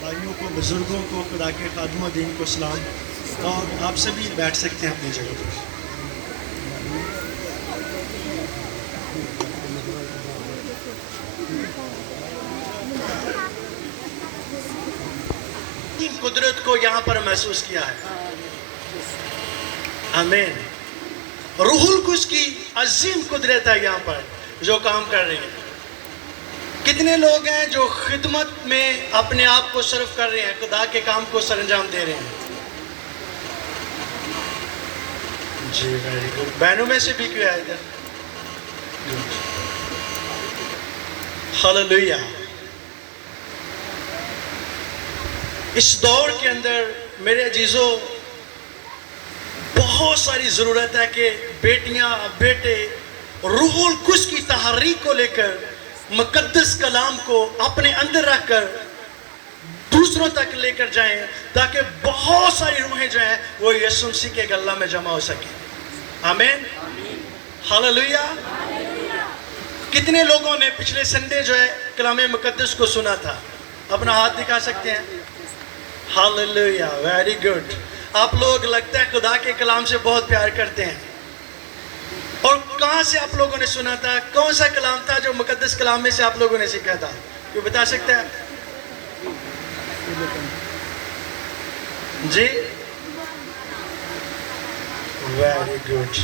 بھائیوں کو, بزرگوں کو, خدا کے خادم و دین کو سلام. اور آپ سبھی بیٹھ سکتے ہیں اپنی جگہ پر. قدرت کو یہاں پر محسوس کیا ہے. آمین. روح القدس کی عظیم قدرت ہے یہاں پر جو کام کر رہی ہے. کتنے لوگ ہیں جو خدمت میں اپنے آپ کو صرف کر رہے ہیں, خدا کے کام کو سر انجام دے رہے ہیں. جی ویری گڈ. بہنوں میں سے بھی کیوں ہے ادھر؟ ہاللویا. اس دور کے اندر میرے عزیزوں بہت ساری ضرورت ہے کہ بیٹیاں بیٹے روح القدس کی تحریک کو لے کر مقدس کلام کو اپنے اندر رکھ کر دوسروں تک لے کر جائیں, تاکہ بہت ساری روحیں جو ہیں وہ یسوع مسیح کے گلہ میں جمع ہو سکیں. آمین. ہاللویا. کتنے لوگوں نے پچھلے سنڈے جو ہے کلام مقدس کو سنا تھا؟ اپنا ہاتھ دکھا سکتے ہیں. ہاللویا. Very good. آپ لوگ لگتا ہے خدا کے کلام سے بہت پیار کرتے ہیں. اور کہاں سے آپ لوگوں نے سنا تھا؟ کون سا کلام تھا جو مقدس کلام میں سے آپ لوگوں نے سیکھا تھا؟ کوئی بتا سکتا ہے؟ جی ویری گڈ.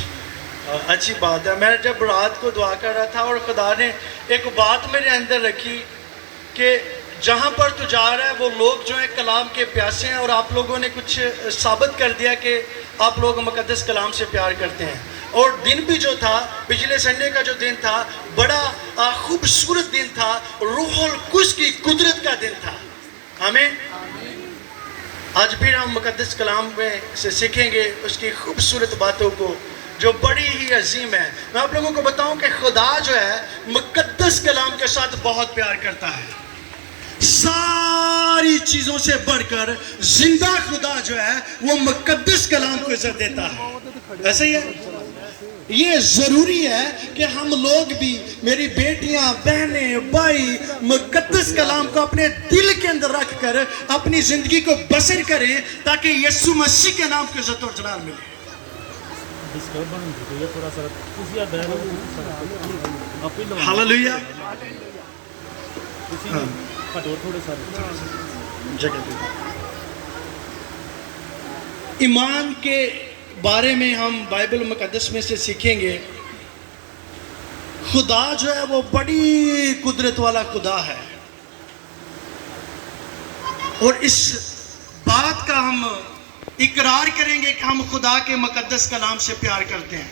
اچھی بات ہے. میں جب رات کو دعا کر رہا تھا اور خدا نے ایک بات میرے اندر رکھی کہ جہاں پر تو جا رہا ہے وہ لوگ جو ہیں کلام کے پیاسے ہیں, اور آپ لوگوں نے کچھ ثابت کر دیا کہ آپ لوگ مقدس کلام سے پیار کرتے ہیں. اور دن بھی جو تھا, پچھلے سنڈے کا جو دن تھا, بڑا خوبصورت دن تھا. روح القدس کی قدرت کا دن تھا. آمین. آج پھر ہم مقدس کلام میں سے سیکھیں گے اس کی خوبصورت باتوں کو جو بڑی ہی عظیم ہے. میں آپ لوگوں کو بتاؤں کہ خدا جو ہے مقدس کلام کے ساتھ بہت پیار کرتا ہے. ساری چیزوں سے بڑھ کر زندہ خدا جو ہے وہ مقدس کلام کو عزت دیتا ہے. ایسے ہی ہے. یہ ضروری ہے کہ ہم لوگ بھی, میری بیٹیاں بہنیں بھائی, مقدس کلام کو اپنے دل کے اندر رکھ کر اپنی زندگی کو بسر کریں, تاکہ یسوع مسیح کے نام کو عزت اور جلال ملے. ہاللویا. ایمان کے بارے میں ہم بائبل مقدس میں سے سیکھیں گے. خدا جو ہے وہ بڑی قدرت والا خدا ہے, اور اس بات کا ہم اقرار کریں گے کہ ہم خدا کے مقدس کلام سے پیار کرتے ہیں.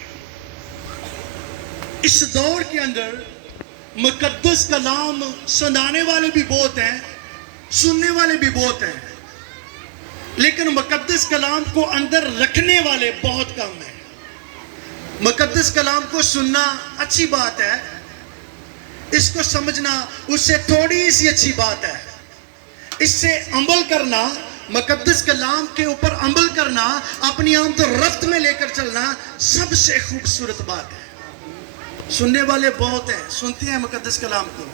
اس دور کے اندر مقدس کلام سنانے والے بھی بہت ہیں, سننے والے بھی بہت ہیں, لیکن مقدس کلام کو اندر رکھنے والے بہت کم ہیں. مقدس کلام کو سننا اچھی بات ہے, اس کو سمجھنا اس سے تھوڑی سی اچھی بات ہے. اس سے عمل کرنا, مقدس کلام کے اوپر عمل کرنا, اپنی آمد و رفت میں لے کر چلنا سب سے خوبصورت بات ہے. سننے والے بہت ہیں, سنتے ہیں مقدس کلام کو,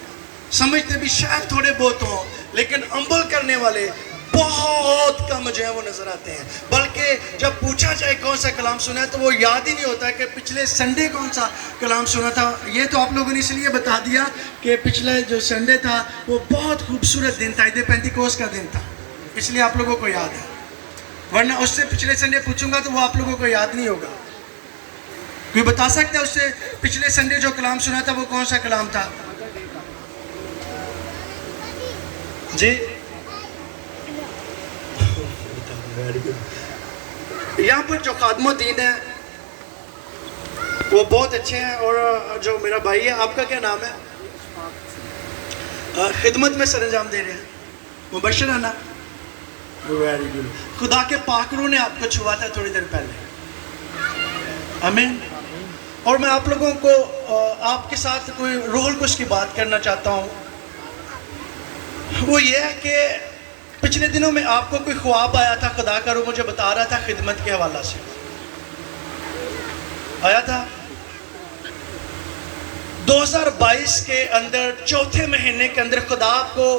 سمجھتے بھی شاید تھوڑے بہت ہوں, لیکن عمل کرنے والے بہت کم جو ہیں وہ نظر آتے ہیں. بلکہ جب پوچھا جائے کون سا کلام سنا ہے تو وہ یاد ہی نہیں ہوتا کہ پچھلے سنڈے کون سا کلام سنا تھا. یہ تو آپ لوگوں نے اس لیے بتا دیا کہ پچھلے جو سنڈے تھا وہ بہت خوبصورت دن تھا, عید پینتیکوست کا دن تھا, اس لیے آپ لوگوں کو یاد ہے. ورنہ اس سے پچھلے سنڈے پوچھوں گا تو وہ آپ لوگوں کو یاد نہیں ہوگا. کوئی بتا سکتا ہے اس سے پچھلے سنڈے جو کلام سنا تھا وہ کون سا کلام تھا؟ جی یہاں پر جو خادم دین ہے وہ بہت اچھے ہیں, اور جو میرا بھائی ہے, آپ کا کیا نام ہے؟ خدمت میں سر انجام دے رہے ہیں. مبشر ہے نا؟ Very good. خدا کے پاک روح نے آپ کو چھوا تھا تھوڑی دیر پہلے. آمین. اور میں آپ لوگوں کو آپ کے ساتھ کوئی روح القدس کی بات کرنا چاہتا ہوں. وہ یہ ہے کہ پچھلے دنوں میں آپ کو کوئی خواب آیا تھا, خدا کا روح مجھے بتا رہا تھا خدمت کے حوالہ سے آیا تھا. 2022 کے اندر چوتھے مہینے کے اندر خدا آپ کو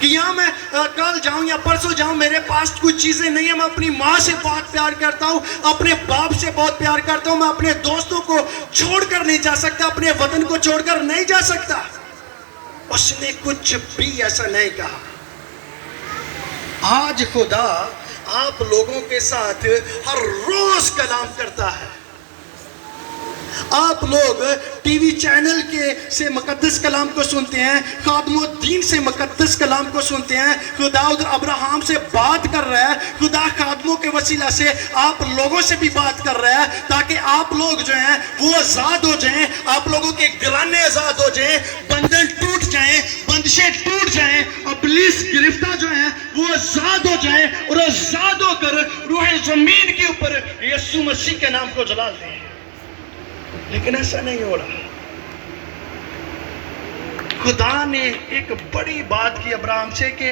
کہ یہاں میں کل جاؤں یا پرسوں جاؤں، میرے پاس کچھ چیزیں نہیں ہیں، میں اپنی ماں سے بہت پیار کرتا ہوں، اپنے باپ سے بہت پیار کرتا ہوں، میں اپنے دوستوں کو چھوڑ کر نہیں جا سکتا، اپنے وطن کو چھوڑ کر نہیں جا سکتا۔ اس نے کچھ بھی ایسا نہیں کہا۔ آج خدا آپ لوگوں کے ساتھ ہر روز کلام کرتا ہے۔ آپ لوگ ٹی وی چینل سے مقدس کلام کو سنتے ہیں، خادم الدین سے مقدس کلام کو سنتے ہیں، خدا ادھر ابراہم سے بات کر رہا ہے، خدا خادموں کے وسیلہ سے آپ لوگوں سے بھی بات کر رہا ہے، تاکہ آپ لوگ جو ہیں وہ آزاد ہو جائیں، آپ لوگوں کے گرانے آزاد ہو جائیں، بندھن ٹوٹ جائیں، بندشیں ٹوٹ جائیں، ابلیس گرفتہ جو ہیں وہ آزاد ہو جائیں، اور آزاد ہو کر روح زمین کے اوپر یسوع مسیح کے نام کو جلال دیں۔ لیکن ایسا نہیں ہو رہا۔ خدا نے ایک بڑی بات کی ابراہم سے کہ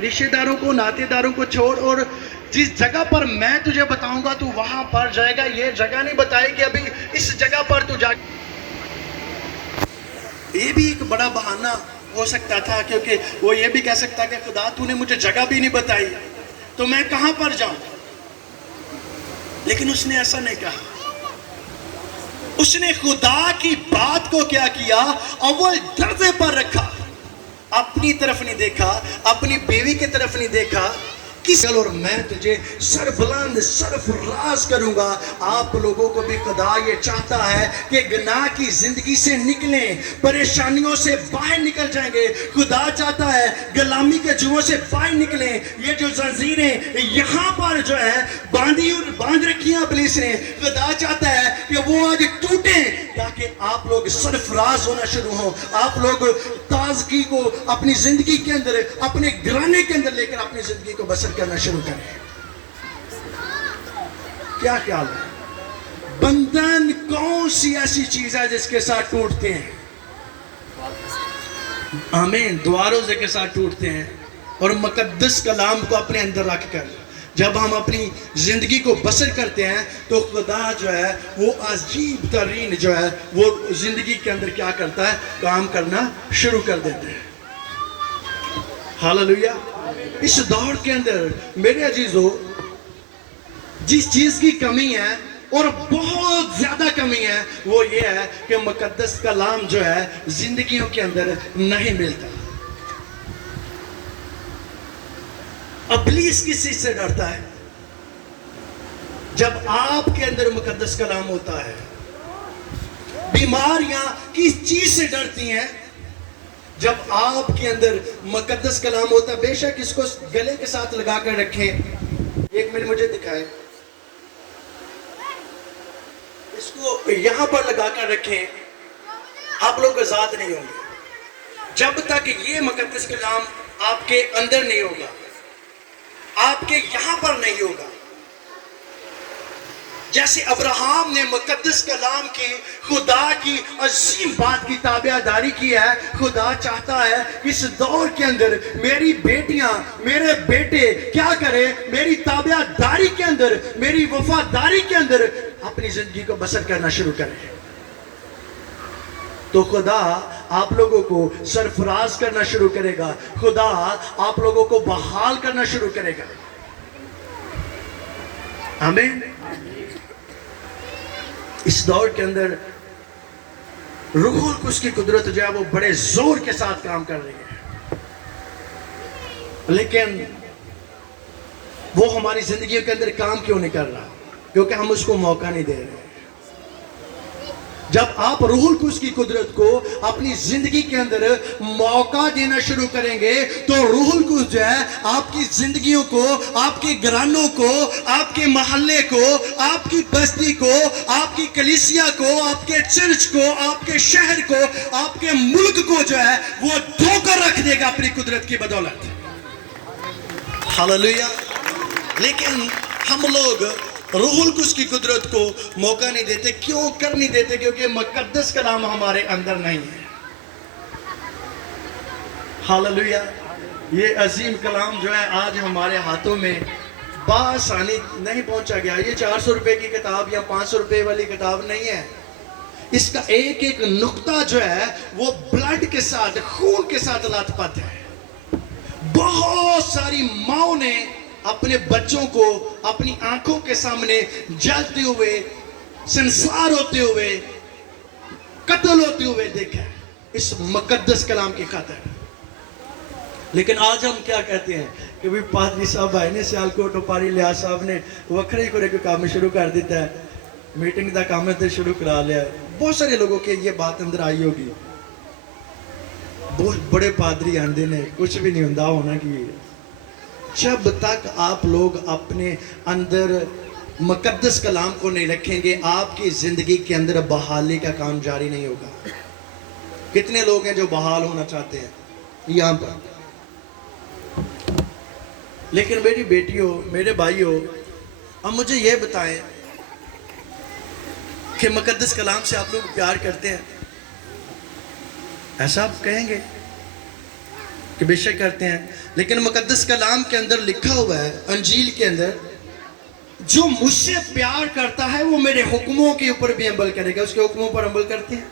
رشتہ داروں کو، ناطے داروں کو چھوڑ، اور جس جگہ پر میں تجھے بتاؤں گا تو وہاں پر جائے گا۔ یہ جگہ نہیں بتائی کہ ابھی اس جگہ پر تو جا۔ یہ بھی ایک بڑا بہانہ ہو سکتا تھا، کیونکہ وہ یہ بھی کہہ سکتا کہ خدا تو نے مجھے جگہ بھی نہیں بتائی تو میں کہاں پر جاؤں۔ لیکن اس نے ایسا نہیں کہا۔ اس نے خدا کی بات کو کیا کیا، اول درجے پر رکھا، اپنی طرف نہیں دیکھا، اپنی بیوی کی طرف نہیں دیکھا، اور میں تجھے سربلند سرفراز کروں گا۔ آپ لوگوں کو بھی خدا یہ چاہتا ہے کہ گناہ کی زندگی سے نکلیں، پریشانیوں سے باہر نکل جائیں گے۔ خدا چاہتا ہے غلامی کے جوؤں سے باہر نکلیں۔ یہ جو زنجیریں یہاں پر جو ہے باندھ رکھی ہیں ابلیس نے، خدا چاہتا ہے کہ وہ آج ٹوٹیں، تاکہ آپ لوگ سرفراز ہونا شروع ہوں، آپ لوگ تازگی کو اپنی زندگی کے اندر، اپنے گھرانے کے اندر لے کر اپنی زندگی کو بسر کرنا شروع کریں۔ کیا خیال ہے؟ بندھن کون سی ایسی چیز ہے جس کے ساتھ ٹوٹتے ہیں؟ آمین، دعا روزے کے ساتھ ٹوٹتے ہیں، اور مقدس کلام کو اپنے اندر رکھ کر جب ہم اپنی زندگی کو بسر کرتے ہیں تو خدا جو ہے وہ عجیب ترین جو ہے وہ زندگی کے اندر کیا کرتا ہے، کام کرنا شروع کر دیتا ہے۔ ہاللویا۔ اس دور کے اندر میرے عزیزو، جس چیز کی کمی ہے اور بہت زیادہ کمی ہے وہ یہ ہے کہ مقدس کلام جو ہے زندگیوں کے اندر نہیں ملتا۔ ابلیس کس چیز سے ڈرتا ہے؟ جب آپ کے اندر مقدس کلام ہوتا ہے۔ بیماریاں کس چیز سے ڈرتی ہیں؟ جب آپ کے اندر مقدس کلام ہوتا ہے۔ بے شک اس کو گلے کے ساتھ لگا کر رکھیں، ایک منٹ مجھے دکھائیں، اس کو یہاں پر لگا کر رکھیں، آپ لوگ آزاد نہیں ہوں گے جب تک یہ مقدس کلام آپ کے اندر نہیں ہوگا، آپ کے یہاں پر نہیں ہوگا۔ جیسے ابراہم نے مقدس کلام کی، خدا کی عظیم بات کی تابعداری کی ہے، خدا چاہتا ہے اس دور کے اندر میری بیٹیاں، میرے بیٹے کیا کرے، میری تابعداری کے اندر، میری وفاداری کے اندر اپنی زندگی کو بسر کرنا شروع کریں۔ تو خدا آپ لوگوں کو سرفراز کرنا شروع کرے گا، خدا آپ لوگوں کو بحال کرنا شروع کرے گا۔ آمین۔ اس دور کے اندر روح القدس کی قدرت جو ہے وہ بڑے زور کے ساتھ کام کر رہی ہے، لیکن وہ ہماری زندگیوں کے اندر کام کیوں نہیں کر رہا؟ کیونکہ ہم اس کو موقع نہیں دے رہے۔ جب آپ روح القدس کی قدرت کو اپنی زندگی کے اندر موقع دینا شروع کریں گے تو روح القدس جو ہے آپ کی زندگیوں کو، آپ کے گھرانوں کو، آپ کے محلے کو، آپ کی بستی کو، آپ کی کلیسیا کو، آپ کے چرچ کو، آپ کے شہر کو، آپ کے ملک کو جو ہے وہ دھو کر رکھ دے گا اپنی قدرت کی بدولت۔ ہاللویا۔ لیکن ہم لوگ روح القدس کی قدرت کو موقع نہیں دیتے۔ کیوں کر نہیں دیتے؟ کیونکہ مقدس کلام ہمارے اندر نہیں ہے۔ ہاللویا۔ یہ عظیم کلام جو ہے آج ہمارے ہاتھوں میں بآسانی نہیں پہنچا گیا۔ یہ 400 روپے کی کتاب یا 500 روپے والی کتاب نہیں ہے۔ اس کا ایک ایک نقطہ جو ہے وہ بلڈ کے ساتھ، خون کے ساتھ لت پت ہے۔ بہت ساری ماؤں نے اپنے بچوں کو اپنی آنکھوں کے سامنے جلتے ہوئے، سنسار ہوتے ہوئے، قتل ہوتے ہوئے دیکھا ہے اس مقدس کلام کی خاطر۔ لیکن آج ہم کیا کہتے ہیں کہ بھی پادری صاحب آئے نے سیالکوٹ پاری لیاز صاحب نے وکھرے کو کام شروع کر دیتا ہے، میٹنگ دا کام تے شروع کرا لیا ہے۔ بہت سارے لوگوں کے یہ بات اندر آئی ہوگی، بہت بڑے پادری آندے نے، کچھ بھی نہیں ہوندا ہونا کی۔ جب تک آپ لوگ اپنے اندر مقدس کلام کو نہیں رکھیں گے، آپ کی زندگی کے اندر بحالی کا کام جاری نہیں ہوگا۔ کتنے لوگ ہیں جو بحال ہونا چاہتے ہیں یہاں پر؟ لیکن میری بیٹیوں، میرے بھائیوں، اب مجھے یہ بتائیں کہ مقدس کلام سے آپ لوگ پیار کرتے ہیں؟ ایسا آپ کہیں گے کہ بے شک کرتے ہیں، لیکن مقدس کلام کے اندر لکھا ہوا ہے، انجیل کے اندر، جو مجھ سے پیار کرتا ہے وہ میرے حکموں کے اوپر بھی عمل کرے گا۔ اس کے حکموں پر عمل کرتے ہیں؟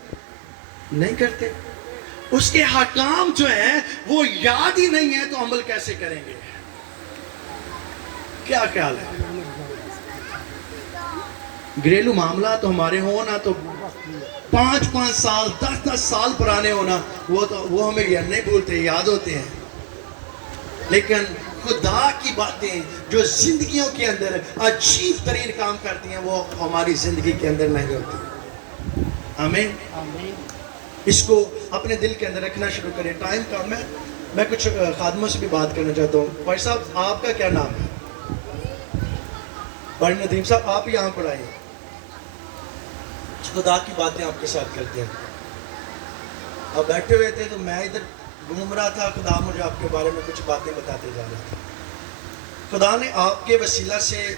نہیں کرتے۔ اس کے حکام جو ہیں وہ یاد ہی نہیں ہے تو عمل کیسے کریں گے؟ کیا خیال ہے؟ گھریلو معاملات ہمارے ہونا تو 5 سال 10 سال پرانے ہونا، وہ ہمیں نہیں بھولتے، یاد ہوتے ہیں۔ لیکن خدا کی باتیں جو زندگیوں کے اندر عجیب ترین کام کرتی ہیں وہ ہماری زندگی کے اندر نہیں ہوتی۔ آمین۔ اس کو اپنے دل کے اندر رکھنا شروع کریں۔ ٹائم کم ہے، میں کچھ خادموں سے بھی بات کرنا چاہتا ہوں۔ بھائی صاحب آپ کا کیا نام ہے؟ بھائی ندیم صاحب آپ یہاں پر آئیے، خدا کی باتیں آپ کے ساتھ کرتے ہیں۔ اب بیٹھے ہوئے تھے تو میں ادھر گھوم رہا تھا، خدا مجھے آپ کے بارے میں کچھ باتیں بتاتے جا رہا تھا۔ خدا نے آپ کے وسیلہ سے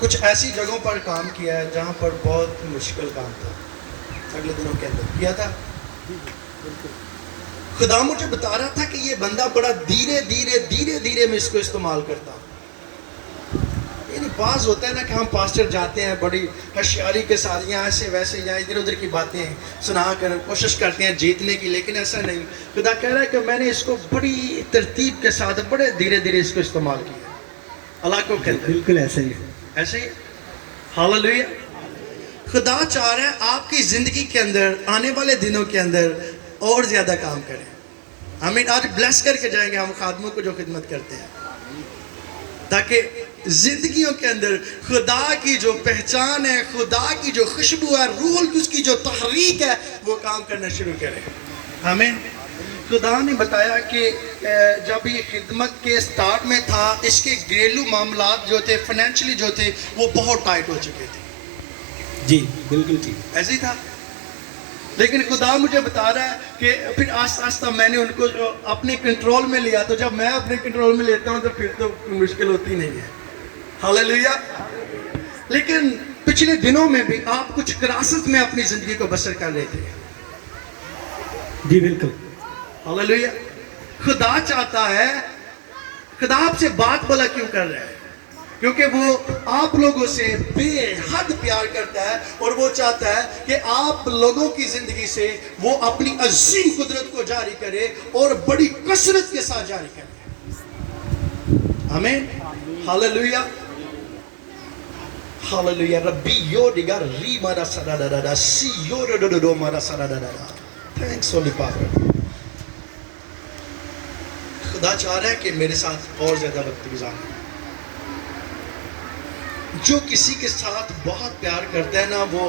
کچھ ایسی جگہوں پر کام کیا ہے جہاں پر بہت مشکل کام تھا، اگلے دنوں کے اندر کیا تھا۔ خدا مجھے بتا رہا تھا کہ یہ بندہ بڑا دھیرے میں اس کو استعمال کرتا۔ یعنی بعض ہوتا ہے نا کہ ہم پاسٹر جاتے ہیں بڑی ہوشیاری کے ساتھ، یہاں ایسے ویسے یا ادھر ادھر کی باتیں سنا کر کوشش کرتے ہیں جیتنے کی، لیکن ایسا نہیں۔ خدا کہہ رہا ہے کہ میں نے اس کو بڑی ترتیب کے ساتھ بڑے دھیرے اس کو استعمال کیا۔ اللہ کو کہتے ہیں بالکل ایسے ہی ایسے ہی۔ ہاللیلویا۔ خدا چاہ رہا ہے آپ کی زندگی کے اندر آنے والے دنوں کے اندر اور زیادہ کام کریں۔ ہمیں آج بلیس کر کے جائیں گے ہم خادموں کو جو خدمت کرتے ہیں، تاکہ زندگیوں کے اندر خدا کی جو پہچان ہے، خدا کی جو خوشبو ہے، روح القدس کی جو تحریک ہے، وہ کام کرنا شروع کرے۔ آمین۔ خدا نے بتایا کہ جب یہ خدمت کے سٹارٹ میں تھا، اس کے گھریلو معاملات جو تھے، فائنینشلی جو تھے، وہ بہت ٹائٹ ہو چکے تھے۔ جی بالکل ٹھیک، ایسے ہی تھا۔ لیکن خدا مجھے بتا رہا ہے کہ پھر آہستہ آہستہ میں نے ان کو اپنے کنٹرول میں لیا، تو جب میں اپنے کنٹرول میں لیتا ہوں تو پھر تو مشکل ہوتی نہیں ہے۔ ہاللیلویا۔ لیکن پچھلے دنوں میں بھی آپ کچھ کراست میں اپنی زندگی کو بسر کر رہے تھے۔ جی بالکل۔ ہاللیلویا۔ خدا چاہتا ہے، خدا آپ سے بات بولا کیوں کر رہا ہے؟ کیونکہ وہ آپ لوگوں سے بے حد پیار کرتا ہے، اور وہ چاہتا ہے کہ آپ لوگوں کی زندگی سے وہ اپنی عظیم قدرت کو جاری کرے اور بڑی کثرت کے ساتھ جاری کرے۔ آمین۔ ہاللیلویا۔ ہاللیلویا۔ ربی یو ڈگا ری مارا سرا دا دا دا سی یو ڈو ڈو ڈو مارا سرا دا دا دا۔ Thanks holy father. خدا چاہ رہا ہے کہ میرے ساتھ اور زیادہ وقت گزاریں۔ جو کسی کے ساتھ بہت پیار کرتا ہے نا، وہ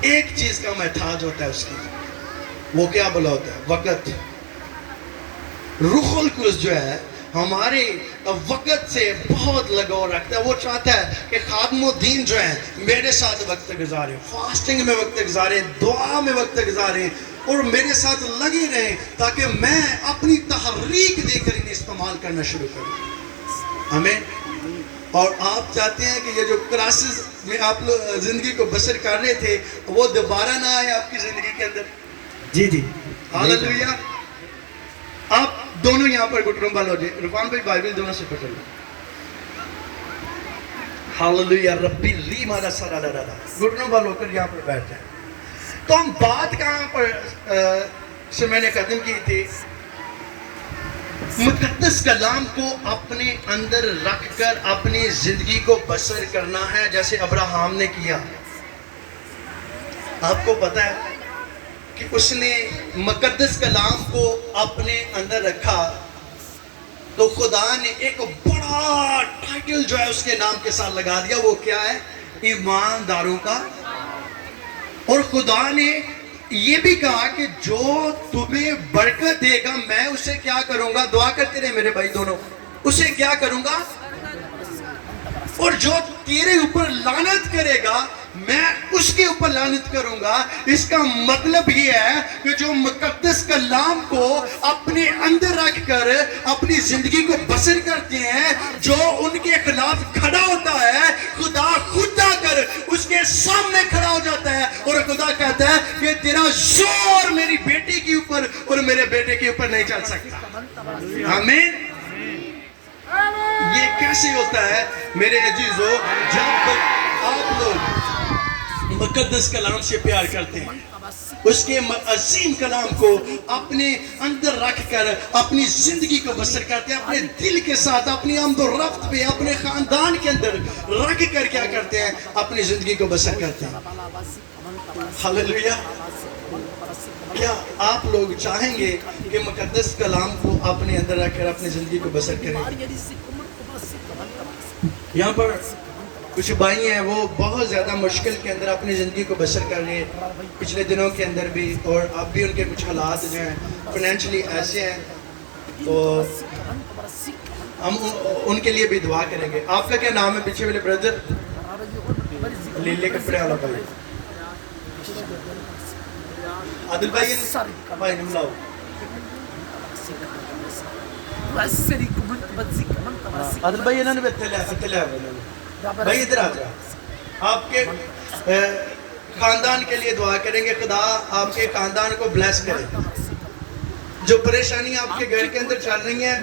ایک چیز کا محتاج ہوتا ہے اس کی، وہ کیا بلا ہوتا ہے؟ وقت۔ روح القدس جو ہے ہمارے وقت سے بہت لگاؤ رکھتا ہے۔ وہ چاہتا ہے کہ خادم و دین جو ہیں میرے ساتھ وقت گزاریں، فاسٹنگ میں وقت گزاریں، دعا میں وقت گزاریں، اور میرے ساتھ لگے رہیں تاکہ میں اپنی تحریک دے کر انہیں استعمال کرنا شروع کروں۔ آمین۔ اور آپ چاہتے ہیں کہ یہ جو کراسز میں آپ لوگ زندگی کو بسر کر رہے تھے وہ دوبارہ نہ آئے آپ کی زندگی کے اندر۔ جی جی ہاللیلویا۔ آپ دونوں یہاں پر گھٹنوں بال ہو جائے، رفان بھائی بائبل دونوں سے پکڑ لو۔ ہاللیلویا۔ ربی لی مارا سارا ڈرا، گھٹنوں بال ہو کر یہاں پر بیٹھ جائیں۔ تو ہم بات کہاں پر سے میں نے ختم کی تھی، مقدس کلام کو اپنے اندر رکھ کر اپنی زندگی کو بسر کرنا ہے جیسے ابراہیم نے کیا۔ آپ کو پتا ہے کہ اس نے مقدس کلام کو اپنے اندر رکھا تو خدا نے ایک بڑا ٹائٹل جو ہے اس کے نام کے ساتھ لگا دیا، وہ کیا ہے؟ ایمانداروں کا۔ اور خدا نے یہ بھی کہا کہ جو تمہیں برکت دے گا میں اسے کیا کروں گا؟ دعا کرتے رہے میرے بھائی دونوں، اسے کیا کروں گا؟ اور جو تیرے اوپر لعنت کرے گا میں اس کے اوپر لعنت کروں گا۔ اس کا مطلب یہ ہے کہ جو مقدس کلام کو اپنے اندر رکھ کر اپنی زندگی کو بسر کرتے ہیں، جو ان کے خلاف کھڑا ہوتا ہے، خدا خود آ کر اس کے سامنے کھڑا ہو جاتا ہے اور خدا کہتا ہے کہ تیرا زور میری بیٹی کے اوپر اور میرے بیٹے کے اوپر نہیں چل سکتا۔ آمین۔ یہ کیسے ہوتا ہے میرے عزیزو؟ جب آپ لوگ مقدس کلام سے پیار کرتے ہیں، اس کے عظیم کلام کو اپنے اندر رکھ کر اپنی زندگی کو بسر کرتے ہیں، اپنے دل کے ساتھ اپنی آمد و رفت پہ اپنے خاندان کے اندر رکھ کر کیا کرتے ہیں؟ اپنی زندگی کو بسر کرتے ہیں۔ ہاللیلویا۔ کیا آپ لوگ چاہیں گے کہ مقدس کلام کو اپنے اندر رکھ کر اپنی زندگی کو بسر کریں؟ یہاں پر کچھ بھائی ہیں وہ بہت زیادہ مشکل کے اندر اپنی زندگی کو بسر کر رہے ہیں، پچھلے دنوں کے اندر بھی، اور اب بھی ان کے کچھ حالات جو ہیں فائنینشلی ایسے ہیں، تو ہم ان کے لیے بھی دعا کریں گے۔ آپ کا کیا نام ہے پیچھے والے بردر؟ لیلے کپڑے والا بھائی، عادل بھائی بھائی نم لاؤ۔ عادل بھائی انہوں نے بھی اتنے لے بھائی ادھر آ جائے۔ آپ کے خاندان کے لیے دعا کریں گے، خدا آپ کے خاندان کو بلیس کرے۔ جو پریشانی آپ کے گھر کے اندر چل رہی ہیں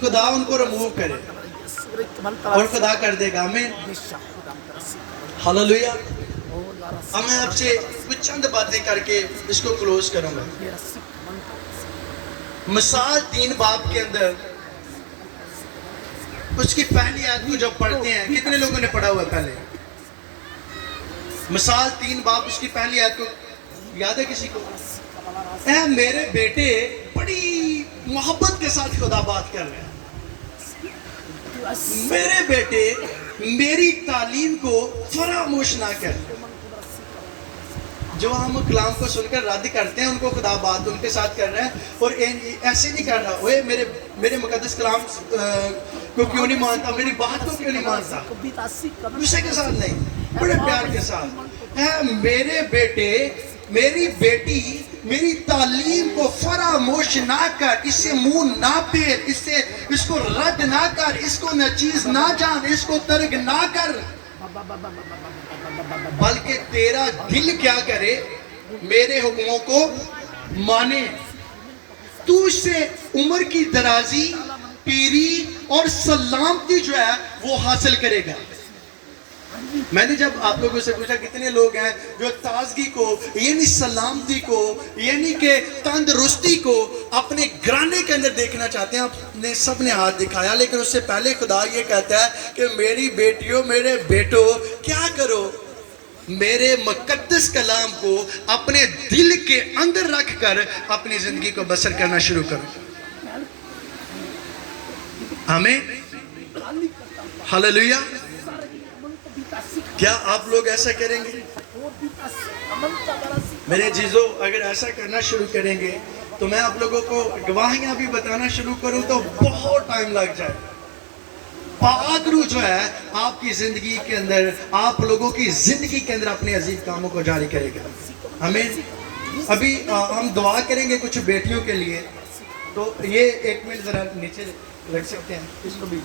خدا ان کو رموو کرے اور خدا کر دے گا۔ آمین۔ ہاللیلویا۔ اب میں آپ سے کچھ چند باتیں کر کے اس کو کلوز کروں گا۔ مثال 3 باب کے اندر اس کی پہلی آیت کو جب پڑھتے ہیں، کتنے لوگوں نے پڑھا ہوا پہلے؟ مثال 3 باب اس کی پہلی آیت کو یاد ہے کسی کو؟ اے میرے بیٹے، بڑی محبت کے ساتھ خدا بات کر رہے ہیں، میرے بیٹے میری تعلیم کو فراموش نہ کر۔ جو ہم کلام کو سن کر رد کرتے ہیں ان کو خدا بات ان کے ساتھ کر رہا ہے، اور ایسے نہیں کر رہا اوے میرے مقدس کلام کو کیوں نہیں مانتا، میری بات کو کیوں نہیں مانتا، غصے کے ساتھ نہیں، بڑے پیار کے ساتھ۔ اے میرے بیٹے میری بیٹی میری تعلیم کو فراموش نہ کر، اس سے منہ نہ پھیر، اس کو رد نہ کر، اس کو ناچیز نہ جان، اس کو ترک نہ کر، بلکہ تیرا دل کیا کرے؟ میرے حکموں کو مانے، تو اس سے عمر کی درازی، پیری اور سلامتی جو ہے وہ حاصل کرے گا۔ میں نے جب آپ لوگوں سے پوچھا کتنے لوگ ہیں جو تازگی کو یعنی سلامتی کو یعنی کہ تندرستی کو اپنے گھرانے کے اندر دیکھنا چاہتے ہیں، آپ نے سب نے ہاتھ دکھایا، لیکن اس سے پہلے خدا یہ کہتا ہے کہ میری بیٹیوں میرے بیٹوں کیا کرو؟ میرے مقدس کلام کو اپنے دل کے اندر رکھ کر اپنی زندگی کو بسر کرنا شروع کرو۔ آمین۔ ہاللیلویا۔ کیا آپ لوگ ایسا کریں گے؟ میرے عزیزو، اگر ایسا کرنا شروع کریں گے تو میں آپ لوگوں کو گواہیاں بھی بتانا شروع کروں تو بہت ٹائم لگ جائے۔ پاک روح جو ہے آپ کی زندگی کے اندر، آپ لوگوں کی زندگی کے اندر اپنے عظیم کاموں کو جاری کرے گا۔ آمین۔ ابھی ہم دعا کریں گے کچھ بیٹیوں کے لیے، تو یہ 1 منٹ ذرا نیچے رکھ سکتے ہیں، اس کو بھی